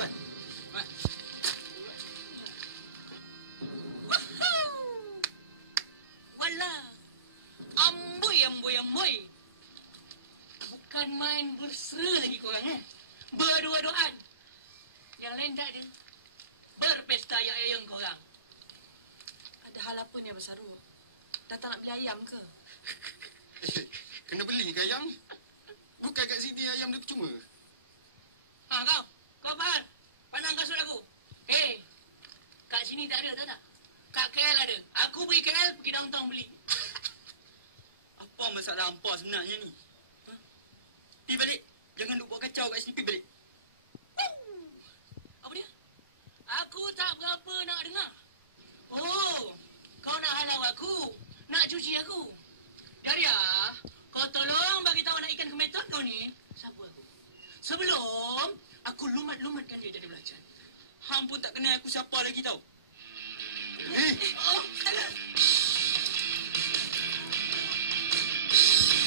Tuan. Walah. Amboi. Bukan main bersera lagi korang, Berdua-duaan. Yang lain tak ada. Berpesta ayam korang. Ada hal apa ni Abang Saru? Datang nak beli ayam ke? Kena beli ke ayam? Bukan kat sini ayam dia percuma. Kau Fahal. Pandang kasut aku. Kat sini tak ada, tak? Kat KL ada. Aku pergi KL, pergi downtown beli. Apa masalah hampa sebenarnya ni? Pergi balik. Jangan duk buat kacau kat sini. Pergi balik. Apa dia? Aku tak berapa nak dengar. Oh, kau nak halau aku. Nak cuci aku. Daria, kau tolong bagi tahu anak ikan kemeton kau ni. Siapa aku? Sebelum aku lumat-lumatkan dia jadi belacan. Hang pun tak kenal aku siapa lagi tau.